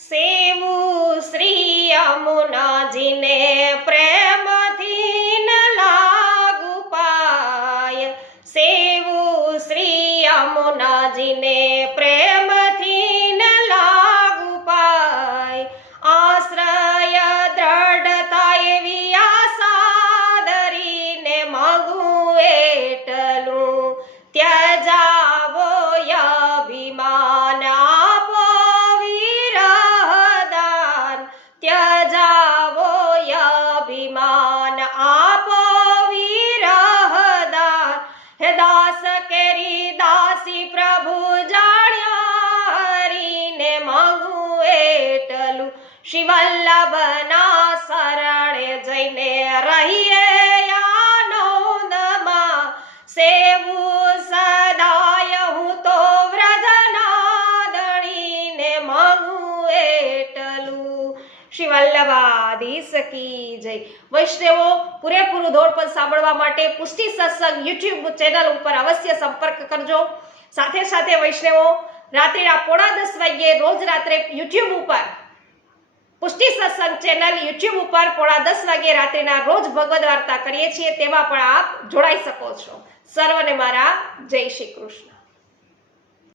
સેવું શ્રી યમુનાજીને પ્રેમથી ન લાગુ પાય, સેવું શ્રી યમુનાજીને પ્રેમથી ન લાગુ પાય. આશ્રય દ્રઢતા એવી આશા ધરીને માગું એટલું, ત્યજાવો અભિમાન આપો વિરહદાન, ત્યજાવો અભિમાન આપો વિરહદાન. હે દાસ કેરી દાસી પ્રભુ જાણ્યા હરીને માગું એટલું, શ્રી વલ્લભના શરણે જઈને રહીએ આનંદમાં. સેવું સદાય હું તો વ્રજનાદણીને માગું એટલું. શ્રી વલ્લભાધીશ કી જય. વૈષ્ણવો, પૂરેપૂરું ધોળપદ સાંભળવા માટે પુષ્ટિ સત્સંગ યુટ્યુબ ચેનલ ઉપર અવશ્ય સંપર્ક કરજો. સાથે સાથે વૈષ્ણવો, રાત્રિના 9:30 વાગ્યે રોજ રાત્રે યુટ્યુબ ઉપર પુષ્ટિ સત્સંગ ચેનલ યુટ્યુબ ઉપર 9:30 વાગ્યે રાત્રિના રોજ ભગવદ વાર્તા કરીએ છીએ. તેમાં પણ આપ જોડાઈ શકો છો. સર્વને મારા જય શ્રી કૃષ્ણ.